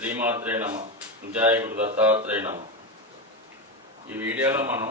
శ్రీమాత్రే నమ. జయ గురు దత్తాత్రేయ నమ. ఈ వీడియోలో మనం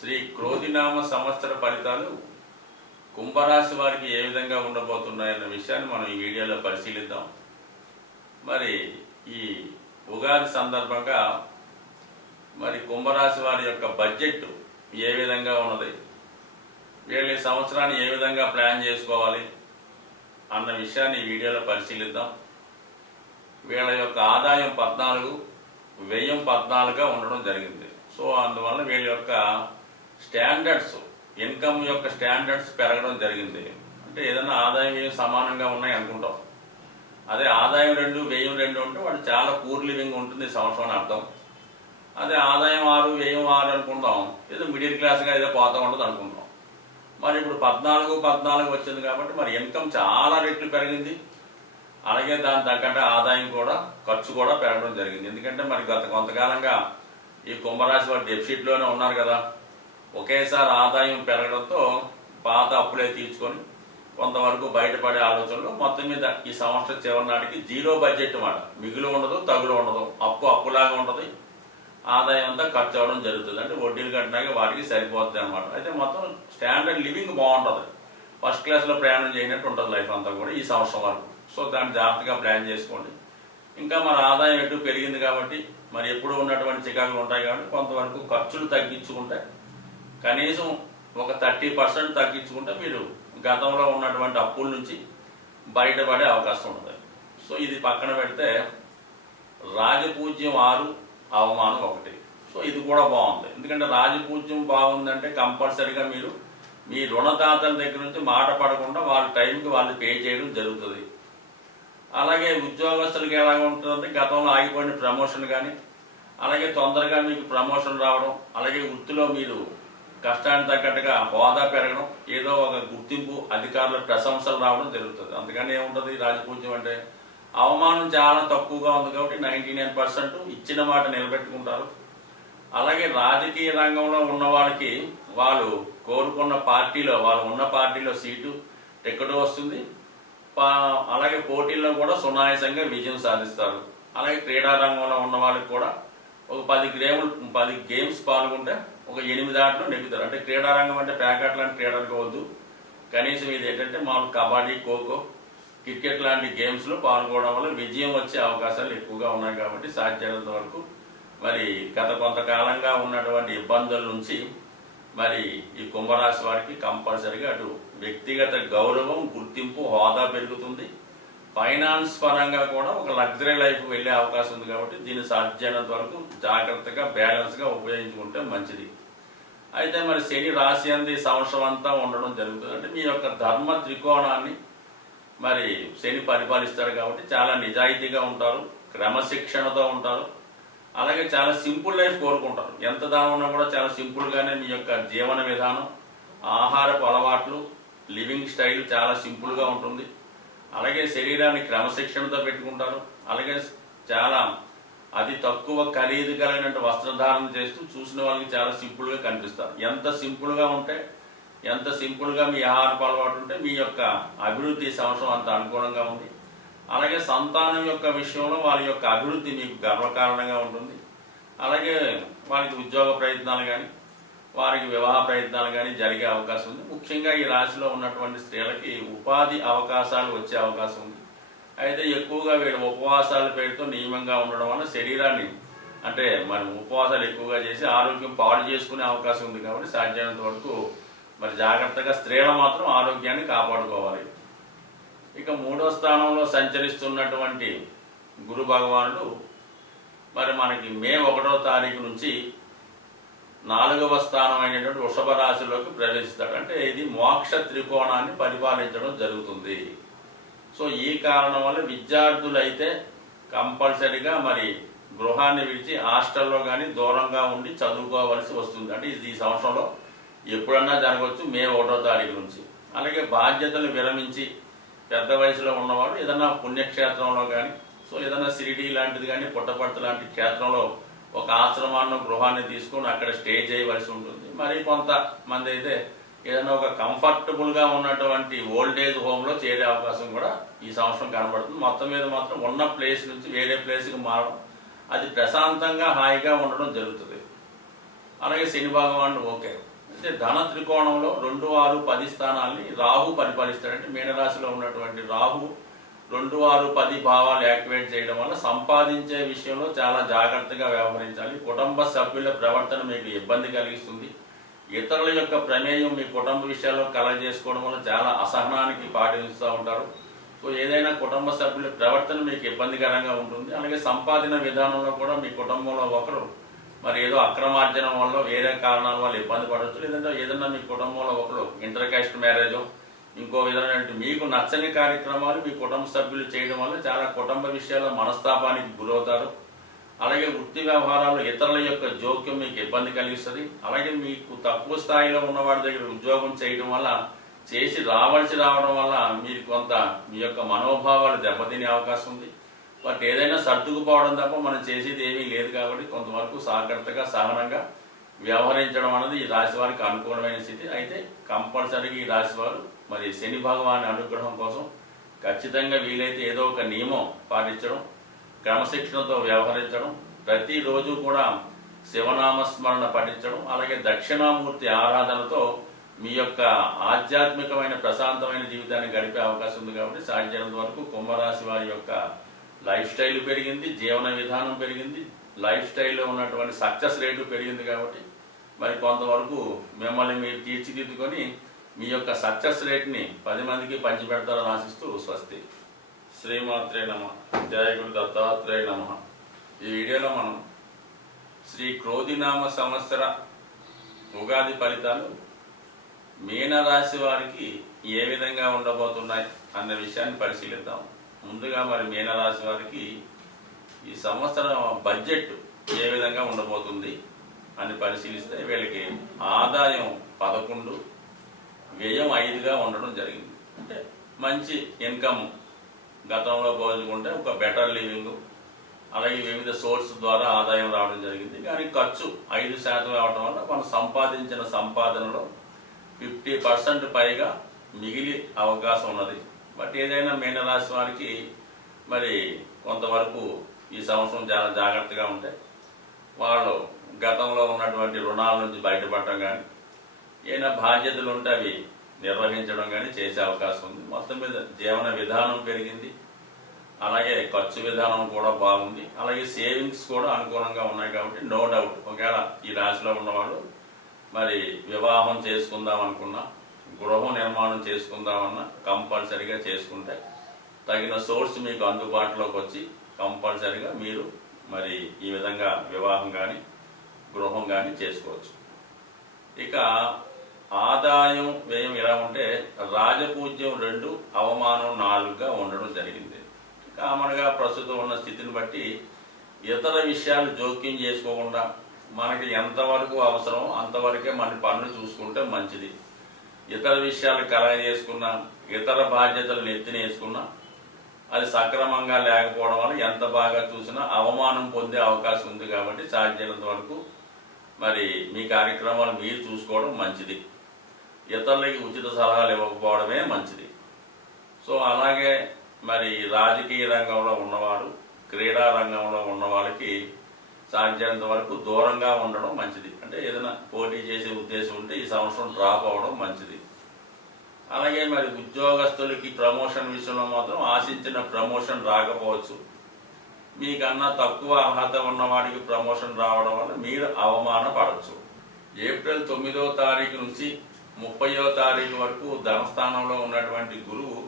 శ్రీ క్రోధినామ సంవత్సర ఫలితాలు కుంభరాశి వారికి ఏ విధంగా ఉండబోతున్నాయన్న విషయాన్ని మనం ఈ వీడియోలో పరిశీలిద్దాం. మరి ఈ ఉగాది సందర్భంగా మరి కుంభరాశి వారి యొక్క బడ్జెట్ ఏ విధంగా ఉన్నది? వీళ్ళు ఈ సంవత్సరాన్ని ఏ విధంగా ప్లాన్ చేసుకోవాలి? అన్న విషయాన్ని ఈ వీడియోలో పరిశీలిద్దాం. వీళ్ళ యొక్క ఆదాయం పద్నాలుగు వ్యయం పద్నాలుగుగా ఉండడం జరిగింది. సో అందువల్ల వీళ్ళ యొక్క స్టాండర్డ్స్ ఇన్కమ్ యొక్క స్టాండర్డ్స్ పెరగడం జరిగింది. అంటే ఏదైనా ఆదాయం వ్యయం సమానంగా ఉన్నాయి అనుకుంటాం. అదే ఆదాయం రెండు వ్యయం రెండు ఉంటే వాడు చాలా పూర్ లివింగ్ ఉంటుంది సంవత్సరం అర్థం. అదే ఆదాయం ఆరు వ్యయం ఆరు అనుకుంటాం. ఏదో మిడిల్ క్లాస్గా ఏదో పోతా ఉండదు అనుకుంటాం. మరి ఇప్పుడు పద్నాలుగు పద్నాలుగు వచ్చింది కాబట్టి మరి ఇన్కమ్ చాలా రెట్లు పెరిగింది. అలాగే దాని తగ్గట్టు ఆదాయం కూడా ఖర్చు కూడా పెరగడం జరిగింది. ఎందుకంటే మరి గత కొంతకాలంగా ఈ కుంభరాశి వారి డెఫిసిట్లోనే ఉన్నారు కదా. ఒకేసారి ఆదాయం పెరగడంతో పాత అప్పులే తీర్చుకొని కొంతవరకు బయటపడే ఆలోచనలు మొత్తం మీద ఈ సంవత్సరం చివరి నాటికి జీరో బడ్జెట్ మాట. మిగులు ఉండదు తగులు ఉండదు. అప్పు అప్పులాగా ఉంటుంది ఆదాయం అంతా ఖర్చు అవ్వడం జరుగుతుంది. అంటే వడ్డీలు కట్టినాక వారికి సరిపోతుంది అనమాట అయితే మొత్తం స్టాండర్డ్ లివింగ్ బాగుంటుంది. ఫస్ట్ క్లాస్లో ప్రయాణం చేయనట్టు ఉంటుంది లైఫ్ అంతా కూడా ఈ సంవత్సరం వరకు. సో దాన్ని జాగ్రత్తగా ప్లాన్ చేసుకోండి. ఇంకా మన ఆదాయం ఎటు పెరిగింది కాబట్టి మరి ఎప్పుడు ఉన్నటువంటి చికాకులు ఉంటాయి కాబట్టి కొంతవరకు ఖర్చులు తగ్గించుకుంటే కనీసం ఒక థర్టీ పర్సెంట్ తగ్గించుకుంటే మీరు గతంలో ఉన్నటువంటి అప్పుల నుంచి బయటపడే అవకాశం ఉంటుంది. సో ఇది పక్కన పెడితే రాజపూజ్యం ఆరు అవమానం ఒకటి. సో ఇది కూడా బాగుంది. ఎందుకంటే రాజపూజ్యం బాగుందంటే కంపల్సరిగా మీరు మీ రుణదాతల దగ్గర నుంచి మాట పడకుండా వాళ్ళ టైంకి వాళ్ళు పే చేయడం జరుగుతుంది. అలాగే ఉద్యోగస్తులకి ఎలా ఉంటుందంటే గతంలో ఆగిపోయిన ప్రమోషన్ కానీ అలాగే తొందరగా మీకు ప్రమోషన్ రావడం అలాగే వృత్తిలో మీరు కష్టానికి తగ్గట్టుగా హోదా పెరగడం ఏదో ఒక గుర్తింపు అధికారుల ప్రశంసలు రావడం జరుగుతుంది. అందుకని ఏముంటుంది? రాజపూజ్యం అంటే అవమానం చాలా తక్కువగా ఉంది కాబట్టి నైంటీ నైన్ పర్సెంట్ ఇచ్చిన మాట నిలబెట్టుకుంటారు. అలాగే రాజకీయ రంగంలో ఉన్న వాళ్ళకి వాళ్ళు కోరుకున్న పార్టీలో వాళ్ళు ఉన్న పార్టీలో సీటు టికెట్ వస్తుంది. అలాగే పోటీల్లో కూడా సునాయాసంగా విజయం సాధిస్తారు. అలాగే క్రీడా రంగంలో ఉన్న వాళ్ళకి కూడా ఒక పది గేములు పది గేమ్స్ పాల్గొంటే ఒక ఎనిమిది ఆటలు నెగ్గుతారు. అంటే క్రీడారంగం అంటే ప్యాకెట్ లాంటి క్రీడ అనుకోవద్దు కనీసం ఇది ఏంటంటే మామూలు కబడ్డీ ఖోఖో క్రికెట్ లాంటి గేమ్స్లో పాల్గొనడం వల్ల విజయం వచ్చే అవకాశాలు ఎక్కువగా ఉన్నాయి కాబట్టి సాధ్యమైనంత వరకు మరి గత కొంతకాలంగా ఉన్నటువంటి ఇబ్బందుల నుంచి మరి ఈ కుంభరాశి వారికి కంపల్సరిగా అటు వ్యక్తిగత గౌరవం గుర్తింపు హోదా పెరుగుతుంది. ఫైనాన్స్ పరంగా కూడా ఒక లగ్జరీ లైఫ్ వెళ్ళే అవకాశం ఉంది కాబట్టి దీన్ని సాధ్యమైనంత వరకు జాగ్రత్తగా బ్యాలెన్స్గా ఉపయోగించుకుంటే మంచిది. అయితే మరి శని రాశి అంది సంవత్సరం అంతా ఉండడం జరుగుతుంది. అంటే మీ యొక్క ధర్మ త్రికోణాన్ని మరి శని పరిపాలిస్తాడు కాబట్టి చాలా నిజాయితీగా ఉంటారు క్రమశిక్షణతో ఉంటారు. అలాగే చాలా సింపుల్ లైఫ్ కోరుకుంటారు. ఎంత దానం ఉన్నా కూడా చాలా సింపుల్గానే మీ యొక్క జీవన విధానం ఆహారపు అలవాట్లు లివింగ్ స్టైల్ చాలా సింపుల్గా ఉంటుంది. అలాగే శరీరాన్ని క్రమశిక్షణతో పెట్టుకుంటారు. అలాగే చాలా అతి తక్కువ ఖరీదు కలిగినట్టు వస్త్రధారణ చేస్తూ చూసిన వాళ్ళకి చాలా సింపుల్గా కనిపిస్తారు. ఎంత సింపుల్గా ఉంటే ఎంత సింపుల్గా మీ ఆహారపు అలవాటు ఉంటే మీ యొక్క అభివృద్ధి సంవత్సరం అంత అనుకూలంగా ఉంది. అలాగే సంతానం యొక్క విషయంలో వాళ్ళ యొక్క అభివృద్ధి మీకు గర్వకారణంగా ఉంటుంది. అలాగే వారికి ఉద్యోగ ప్రయత్నాలు కానీ వారికి వివాహ ప్రయత్నాలు కానీ జరిగే అవకాశం ఉంది. ముఖ్యంగా ఈ రాశిలో ఉన్నటువంటి స్త్రీలకి ఉపాధి అవకాశాలు వచ్చే అవకాశం ఉంది. అయితే ఎక్కువగా వీడు ఉపవాసాల పేరుతో నియమంగా ఉండడం వల్ల శరీరాన్ని అంటే మనం ఉపవాసాలు ఎక్కువగా చేసి ఆరోగ్యం పాడు చేసుకునే అవకాశం ఉంది కాబట్టి సాధ్యమైనంత వరకు మరి జాగ్రత్తగా స్త్రీలు మాత్రం ఆరోగ్యాన్ని కాపాడుకోవాలి. ఇక మూడో స్థానంలో సంచరిస్తున్నటువంటి గురు భగవానుడు మరి మనకి మే ఒకటో తారీఖు నుంచి నాలుగవ స్థానం అయినటువంటి వృషభ రాశిలోకి ప్రవేశిస్తాడు. అంటే ఇది మోక్ష త్రికోణాన్ని పరిపాలించడం జరుగుతుంది. సో ఈ కారణం వల్ల విద్యార్థులు అయితే కంపల్సరిగా మరి గృహాన్ని విడిచి హాస్టల్లో కానీ దూరంగా ఉండి చదువుకోవలసి వస్తుంది. అంటే ఇది ఈ సంవత్సరంలో ఎప్పుడన్నా జరగవచ్చు మే ఒకటో తారీఖు నుంచి. అలాగే బాధ్యతలు విరమించి పెద్ద వయసులో ఉన్నవాడు ఏదన్నా పుణ్యక్షేత్రంలో కానీ సో ఏదైనా సిరిడి లాంటిది కానీ పుట్టపర్తి లాంటి క్షేత్రంలో ఒక ఆశ్రమాన్ని గృహాన్ని తీసుకొని అక్కడ స్టే చేయవలసి ఉంటుంది. మరి కొంతమంది అయితే ఏదైనా ఒక కంఫర్టబుల్గా ఉన్నటువంటి ఓల్డ్ ఏజ్ హోమ్లో చేరే అవకాశం కూడా ఈ సంవత్సరం కనబడుతుంది. మొత్తం మీద మాత్రం ఉన్న ప్లేస్ నుంచి వేరే ప్లేస్కి మారడం అది ప్రశాంతంగా హాయిగా ఉండడం జరుగుతుంది. అలాగే శని భగవానుడు ఓకే. అంటే ధన త్రికోణంలో రెండు ఆరు పది స్థానాల్ని రాహు పరిపాలిస్తాడంటే మీనరాశిలో ఉన్నటువంటి రాహు రెండు ఆరు పది భావాలు యాక్టివేట్ చేయడం వల్ల సంపాదించే విషయంలో చాలా జాగ్రత్తగా వ్యవహరించాలి. కుటుంబ సభ్యుల ప్రవర్తన మీకు ఇబ్బంది కలిగిస్తుంది. ఇతరుల యొక్క ప్రమేయం మీ కుటుంబ విషయాల్లో కలగజేసుకోవడం వల్ల చాలా అసహనానికి పాటిస్తూ ఉంటారు. సో ఏదైనా కుటుంబ సభ్యుల ప్రవర్తన మీకు ఇబ్బందికరంగా ఉంటుంది. అలాగే సంపాదన విధానంలో కూడా మీ కుటుంబంలో ఒకరు మరి ఏదో అక్రమార్జనం వల్ల వేరే కారణాల వల్ల ఇబ్బంది పడవచ్చు. లేదంటే ఏదైనా మీ కుటుంబంలో ఒకరు ఇంటర్ మ్యారేజో ఇంకో విధమైన మీకు నచ్చని కార్యక్రమాలు మీ కుటుంబ సభ్యులు చేయడం వల్ల చాలా కుటుంబ విషయాల్లో మనస్తాపానికి గురవుతారు. అలాగే వృత్తి వ్యవహారాలు ఇతరుల యొక్క జోక్యం మీకు ఇబ్బంది కలిగిస్తుంది. అలాగే మీకు తక్కువ స్థాయిలో ఉన్నవాడి దగ్గర ఉద్యోగం చేయడం వల్ల చేసి రావాల్సి రావడం వల్ల మీరు కొంత మీ యొక్క మనోభావాలు దెబ్బతినే అవకాశం ఉంది. బట్ ఏదైనా సర్దుకుపోవడం తప్ప మనం చేసేది ఏమీ లేదు కాబట్టి కొంతవరకు సాగ్రత్తగా సహనంగా వ్యవహరించడం అనేది ఈ రాశి వారికి అనుకూలమైన స్థితి. అయితే కంపల్సరీగా ఈ రాశి వారు మరి శని భగవాన్ అనుగ్రహం కోసం ఖచ్చితంగా వీలైతే ఏదో ఒక నియమం పాటించడం క్రమశిక్షణతో వ్యవహరించడం ప్రతిరోజు కూడా శివనామస్మరణ పఠించడం అలాగే దక్షిణామూర్తి ఆరాధనతో మీ యొక్క ఆధ్యాత్మికమైన ప్రశాంతమైన జీవితాన్ని గడిపే అవకాశం ఉంది కాబట్టి సాధ్యమైనంత వరకు కుంభరాశి వారి యొక్క లైఫ్ స్టైల్ పెరిగింది జీవన విధానం పెరిగింది లైఫ్ స్టైల్లో ఉన్నటువంటి సక్సెస్ రేటు పెరిగింది కాబట్టి మరి కొంతవరకు మిమ్మల్ని మీరు తీర్చిదిద్దుకొని మీ యొక్క సక్సెస్ రేట్ని పది మందికి పంచిపెడతారని ఆశిస్తూ స్వస్తి. శ్రీమాత్రే నమ. జయ దత్తాత్రేయ నమ. ఈ వీడియోలో మనం శ్రీ క్రోధినామ సంవత్సర ఉగాది ఫలితాలు మీనరాశి వారికి ఏ విధంగా ఉండబోతున్నాయి అన్న విషయాన్ని పరిశీలిద్దాం. ముందుగా మరి మీనరాశి వారికి ఈ సంవత్సరం బడ్జెట్ ఏ విధంగా ఉండబోతుంది అని పరిశీలిస్తే వీళ్ళకి ఆదాయం పదకొండు వ్యయం ఐదుగా ఉండడం జరిగింది. అంటే మంచి ఇన్కమ్ గతంలో పోల్చుకుంటే ఒక బెటర్ లివింగ్ అలాగే వివిధ సోర్స్ ద్వారా ఆదాయం రావడం జరిగింది. కానీ ఖర్చు ఐదు శాతం అవడం వల్ల మనం సంపాదించిన సంపాదనలో ఫిఫ్టీ పర్సెంట్ పైగా మిగిలి అవకాశం ఉన్నది. బట్ ఏదైనా మీనరాశి వారికి మరి కొంతవరకు ఈ సంవత్సరం చాలా జాగ్రత్తగా ఉంటాయి వాళ్ళు గతంలో ఉన్నటువంటి రుణాల నుంచి బయటపడటం కానీ ఏమైనా బాధ్యతలు ఉంటే అవి నిర్వహించడం కానీ చేసే అవకాశం ఉంది. మొత్తం మీద జీవన విధానం పెరిగింది. అలాగే ఖర్చు విధానం కూడా బాగుంది. అలాగే సేవింగ్స్ కూడా అనుకూలంగా ఉన్నాయి కాబట్టి నో డౌట్. ఒకవేళ ఈ రాశిలో ఉన్నవాళ్ళు మరి వివాహం చేసుకుందాం అనుకున్నా గృహం నిర్మాణం చేసుకుందామన్నా కంపల్సరిగా చేసుకుంటే తగిన సోర్స్ మీకు అందుబాటులోకి వచ్చి కంపల్సరిగా మీరు మరి ఈ విధంగా వివాహం కానీ గృహం కానీ చేసుకోవచ్చు. ఇక ఆదాయం వ్యయం ఎలా ఉంటే రాజపూజ్యం రెండు అవమానం నాలుగుగా ఉండడం జరిగింది. కామన్గా ప్రస్తుతం ఉన్న స్థితిని బట్టి ఇతర విషయాలు జోక్యం చేసుకోకుండా మనకి ఎంతవరకు అవసరమో అంతవరకే మన పనులు చూసుకుంటే మంచిది. ఇతర విషయాలు కలగజేసుకున్నా ఇతర బాధ్యతలు నెత్తినేసుకున్నా అది సక్రమంగా లేకపోవడం వల్ల ఎంత బాగా చూసినా అవమానం పొందే అవకాశం ఉంది కాబట్టి సాధ్యమైనంత వరకు మరి మీ కార్యక్రమాలు మీరు చూసుకోవడం మంచిది. ఇతరులకి ఉచిత సలహాలు ఇవ్వకపోవడమే మంచిది. సో అలాగే మరి రాజకీయ రంగంలో ఉన్నవారు క్రీడా రంగంలో ఉన్న వాళ్ళకి సాధ్యమైనంత వరకు దూరంగా ఉండడం మంచిది. అంటే ఏదైనా పోటీ చేసే ఉద్దేశం ఉంటే ఈ సంవత్సరం డ్రాప్ అవ్వడం మంచిది. అలాగే మరి ఉద్యోగస్తులకి ప్రమోషన్ విషయంలో మాత్రం ఆశించిన ప్రమోషన్ రాకపోవచ్చు. మీకన్నా తక్కువ అర్హత ఉన్నవాడికి ప్రమోషన్ రావడం వల్ల మీరు అవమానపడవచ్చు ఏప్రిల్ తొమ్మిదవ తారీఖు నుంచి ముప్పయో తారీఖు వరకు ధనస్థానంలో ఉన్నటువంటి గురువు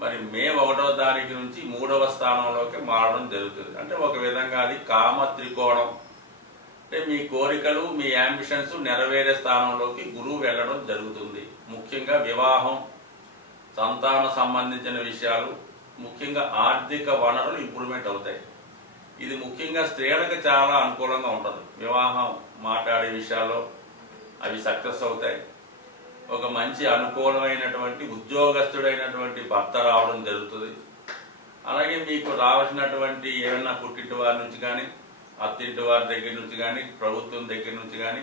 మరి మే ఒకటో తారీఖు నుంచి మూడవ స్థానంలోకి మారడం జరుగుతుంది. అంటే ఒక విధంగా అది కామ త్రికోణం. అంటే మీ కోరికలు మీ యాంబిషన్స్ నెరవేరే స్థానంలోకి గురువు వెళ్ళడం జరుగుతుంది. ముఖ్యంగా వివాహం సంతాన సంబంధించిన విషయాలు ముఖ్యంగా ఆర్థిక వనరులు ఇంప్రూవ్మెంట్ అవుతాయి. ఇది ముఖ్యంగా స్త్రీలకు చాలా అనుకూలంగా ఉంటుంది. వివాహం మాట్లాడే విషయాల్లో అవి సక్సెస్ అవుతాయి. ఒక మంచి అనుకూలమైనటువంటి ఉద్యోగస్తుడైనటువంటి భర్త రావడం జరుగుతుంది. అలాగే మీకు రావాల్సినటువంటి ఏమైనా పుట్టింటి వారి నుంచి కానీ అత్తింటి వారి దగ్గర నుంచి కానీ ప్రభుత్వం దగ్గర నుంచి కానీ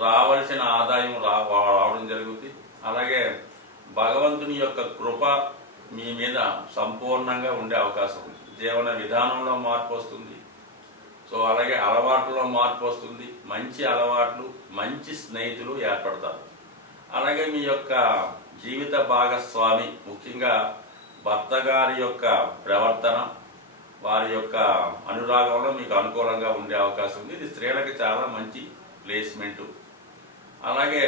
రావలసిన ఆదాయం రా రావడం జరుగుతుంది. అలాగే భగవంతుని యొక్క కృప మీ మీద సంపూర్ణంగా ఉండే అవకాశం ఉంది. జీవన విధానంలో మార్పు వస్తుంది. సో అలాగే అలవాట్లలో మార్పు వస్తుంది. మంచి అలవాట్లు మంచి స్నేహితులు ఏర్పడతారు. అలాగే మీ యొక్క జీవిత భాగస్వామి ముఖ్యంగా భర్త గారి యొక్క ప్రవర్తన వారి యొక్క అనురాగంలో మీకు అనుకూలంగా ఉండే అవకాశం ఉంది. ఇది స్త్రీలకు చాలా మంచి ప్లేస్మెంటు. అలాగే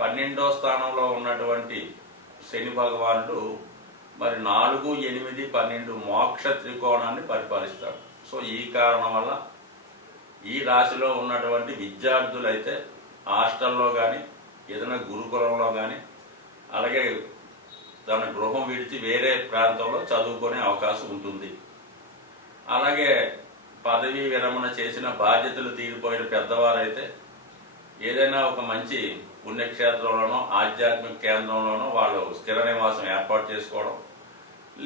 పన్నెండో స్థానంలో ఉన్నటువంటి శని భగవానుడు మరి నాలుగు ఎనిమిది పన్నెండు మోక్ష త్రికోణాన్ని పరిపాలిస్తాడు. సో ఈ కారణం వల్ల ఈ రాశిలో ఉన్నటువంటి విద్యార్థులైతే హాస్టల్లో కానీ ఏదైనా గురుకులంలో కానీ అలాగే తన గృహం విడిచి వేరే ప్రాంతంలో చదువుకునే అవకాశం ఉంటుంది. అలాగే పదవీ విరమణ చేసిన బాధ్యతలు తీరిపోయిన పెద్దవారైతే ఏదైనా ఒక మంచి పుణ్యక్షేత్రంలోనో ఆధ్యాత్మిక కేంద్రంలోనో వాళ్ళు స్థిర నివాసం ఏర్పాటు చేసుకోవడం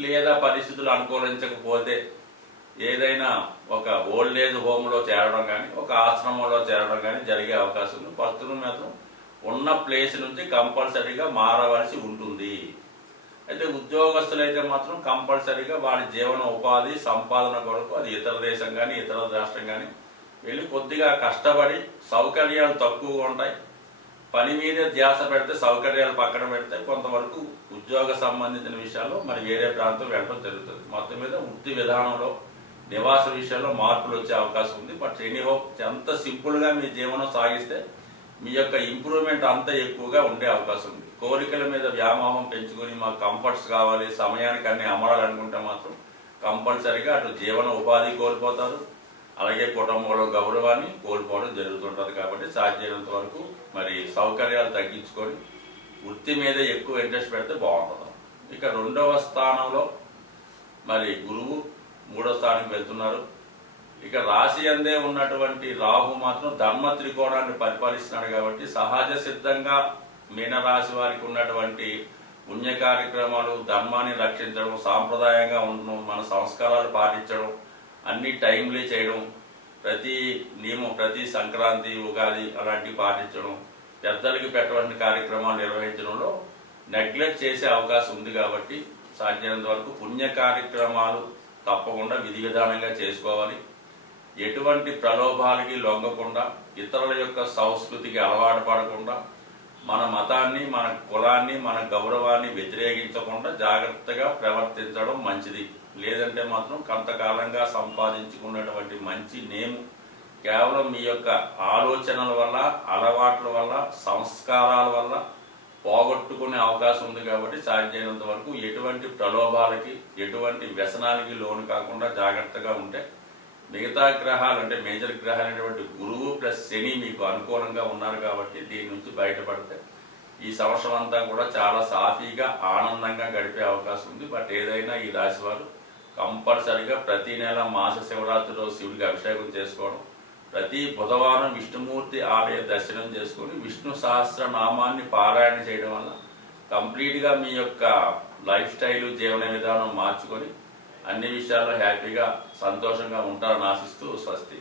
లేదా పరిస్థితులు అనుకూలించకపోతే ఏదైనా ఒక ఓల్డ్ ఏజ్ హోమ్లో చేరడం కానీ ఒక ఆశ్రమంలో చేరడం కానీ జరిగే అవకాశం ఉంది. ప్రస్తుతం మాత్రం ఉన్న ప్లేస్ నుంచి కంపల్సరీగా మారవలసి ఉంటుంది. అయితే ఉద్యోగస్తులు అయితే మాత్రం కంపల్సరీగా వారి జీవన ఉపాధి సంపాదన కొరకు అది ఇతర దేశం కానీ ఇతర రాష్ట్రం కానీ వెళ్ళి కొద్దిగా కష్టపడి సౌకర్యాలు తక్కువగా ఉంటాయి. పని మీదే ధ్యాస పెడితే సౌకర్యాలు పక్కన పెడితే కొంతవరకు ఉద్యోగ సంబంధించిన విషయాల్లో మరి వేరే ప్రాంతం వెళ్ళడం జరుగుతుంది. మొత్తం మీద వృత్తి విధానంలో నివాస విషయాల్లో మార్పులు వచ్చే అవకాశం ఉంది. బట్ ఎనీహో ఎంత సింపుల్గా మీ జీవనం సాగిస్తే మీ యొక్క ఇంప్రూవ్మెంట్ అంత ఎక్కువగా ఉండే అవకాశం ఉంది. కోరికల మీద వ్యామోహం పెంచుకొని మాకు కంఫర్ట్స్ కావాలి సమయానికి అన్ని అమరాలనుకుంటే మాత్రం కంపల్సరీగా అటు జీవన ఉపాధి కోల్పోతారు. అలాగే కుటుంబంలో గౌరవాన్ని కోల్పోవడం జరుగుతుంటుంది కాబట్టి సాధ్యమైనంత వరకు మరి సౌకర్యాలు తగ్గించుకొని వృత్తి మీద ఎక్కువ ఇంట్రెస్ట్ పెడితే బాగుంటుంది. ఇక రెండవ స్థానంలో మరి గురువు మూడో స్థానానికి వెళ్తున్నారు. ఇక రాశి అందే ఉన్నటువంటి రాహు మాత్రం ధర్మ త్రికోణాన్ని పరిపాలిస్తున్నాడు కాబట్టి సహజ సిద్ధంగా మీనరాశి వారికి ఉన్నటువంటి పుణ్య కార్యక్రమాలు ధర్మాన్ని రక్షించడం సాంప్రదాయంగా ఉండడం మన సంస్కారాలు పాటించడం అన్ని టైంలీ చేయడం ప్రతి నియమం ప్రతి సంక్రాంతి ఉగాది అలాంటివి పాటించడం పెద్దలకి పెట్టవలసిన కార్యక్రమాలు నిర్వహించడంలో నెగ్లెక్ట్ చేసే అవకాశం ఉంది కాబట్టి సాధ్యమైనంత వరకు పుణ్య కార్యక్రమాలు తప్పకుండా విధి విధానంగా చేసుకోవాలి. ఎటువంటి ప్రలోభాలకి లొంగకుండా ఇతరుల యొక్క సంస్కృతికి అలవాటు పడకుండా మన మతాన్ని మన కులాన్ని మన గౌరవాన్ని వ్యతిరేకించకుండా జాగ్రత్తగా ప్రవర్తించడం మంచిది. లేదంటే మాత్రం కొంతకాలంగా సంపాదించుకున్నటువంటి మంచి నేము కేవలం మీ యొక్క ఆలోచనల వల్ల అలవాట్ల వల్ల సంస్కారాల వల్ల పోగొట్టుకునే అవకాశం ఉంది కాబట్టి సాధ్యమైనంత వరకు ఎటువంటి ప్రలోభాలకి ఎటువంటి వ్యసనాలకి లోను కాకుండా జాగ్రత్తగా ఉంటే మిగతా గ్రహాలు అంటే మేజర్ గ్రహాలు అనేటువంటి గురువు ప్లస్ శని మీకు అనుకూలంగా ఉన్నారు కాబట్టి దీని నుంచి బయటపడితే ఈ సంవత్సరం అంతా కూడా చాలా సాఫీగా ఆనందంగా గడిపే అవకాశం ఉంది. బట్ ఏదైనా ఈ రాశి వారు కంపల్సరిగా ప్రతి నెల మాస శివరాత్రిలో శివుడికి అభిషేకం చేసుకోవడం ప్రతి బుధవారం విష్ణుమూర్తి ఆలయ దర్శనం చేసుకొని విష్ణు సహస్ర నామాన్ని పారాయణ చేయడం వల్ల కంప్లీట్గా మీ యొక్క లైఫ్ స్టైల్ జీవన విధానం మార్చుకొని అన్ని విషయాల్లో హ్యాపీగా సంతోషంగా ఉంటారని ఆశిస్తూ స్వస్తి.